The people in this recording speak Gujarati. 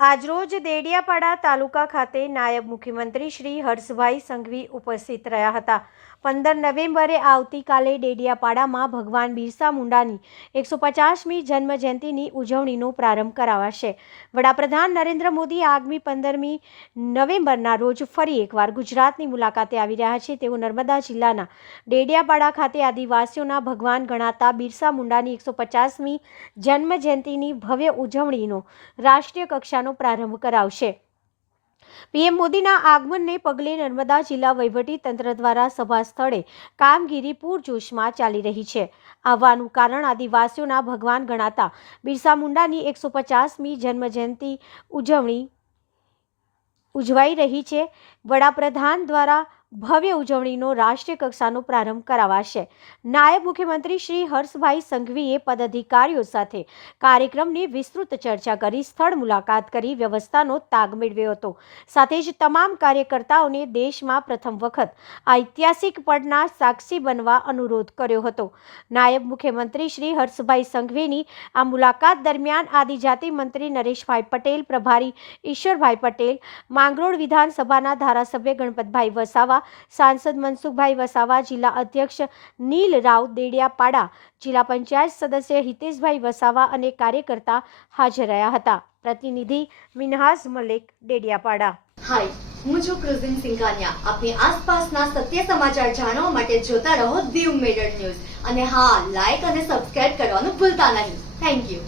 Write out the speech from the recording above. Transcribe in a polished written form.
આજરોજ દેડિયાપાડા તાલુકા ખાતે નાયબ મુખ્યમંત્રી શ્રી હર્ષભાઈ સંઘવી ઉપસ્થિત રહ્યા હતા। 15 નવેમ્બરે આવતીકાલે દેડિયાપાડામાં ભગવાન બિરસા મુંડાની 150મી જન્મ જયંતિની ઉજવણીનો પ્રારંભ કરાવાશે। વડાપ્રધાન નરેન્દ્ર મોદી આગામી 15મી નવેમ્બરના રોજ ફરી એકવાર ગુજરાતની મુલાકાતે આવી રહ્યા છે। તેઓ નર્મદા જિલ્લાના દેડિયાપાડા ખાતે આદિવાસીઓના ભગવાન ગણાતા બિરસા મુંડાની 150મી જન્મ જયંતિની ભવ્ય ઉજવણીનો રાષ્ટ્રીય કક્ષાનો પ્રારંભ કરાવશે। પીએમ મોદીના આગમનને પગલે નર્મદા જિલ્લા વહીવટી તંત્ર દ્વારા સભા સ્થળે કામગીરી પૂરજોશમાં ચાલી રહી છે। આવવાનું કારણ આદિવાસીઓના ભગવાન ગણાતા બિરસા મુંડાની 150મી જન્મજયંતિ ઉજવાઈ રહી છે। વડાપ્રધાન દ્વારા ભવ્ય ઉજવણીનો રાષ્ટ્રીય કક્ષાનો પ્રારંભ કરાવાશે। નાયબ મુખ્યમંત્રી શ્રી હર્ષભાઈ સંઘવીએ પદાધિકારીઓ સાથે કાર્યક્રમની વિસ્તૃત ચર્ચા કરી સ્થળ મુલાકાત કરી વ્યવસ્થાનો તાગ મેળવ્યો હતો। સાથે જ તમામ કાર્યકર્તાઓને દેશમાં પ્રથમ વખત આ ઐતિહાસિક પળના સાક્ષી બનવા અનુરોધ કર્યો હતો। નાયબ મુખ્યમંત્રી શ્રી હર્ષભાઈ સંઘવીની આ મુલાકાત દરમિયાન આદિજાતિ મંત્રી નરેશભાઈ પટેલ, પ્રભારી ઈશ્વરભાઈ પટેલ, માંગરોળ વિધાનસભાના ધારાસભ્ય ગણપતભાઈ વસાવા, સાંસદ મનસુખભાઈ વસાવા, જિલ્લા અધ્યક્ષ નીલ રાવ દેડિયાપાડા, જિલ્લા પંચાયત સદસ્ય હિતેશભાઈ વસાવા અને કાર્યકર્તા હાજર રહ્યા હતા। પ્રતિનિધિ મિનહાજ મલિક, દેડિયાપાડા। હાય, હું છું ક્રુઝિન સિંઘાનિયા। આપની આસપાસના સત્ય સમાચાર જાણવા માટે જોતા રહો દીવ મિરર ન્યૂઝ અને હા, લાઈક અને સબસ્ક્રાઇબ કરવાનું ભૂલતા નહીં। Thank you.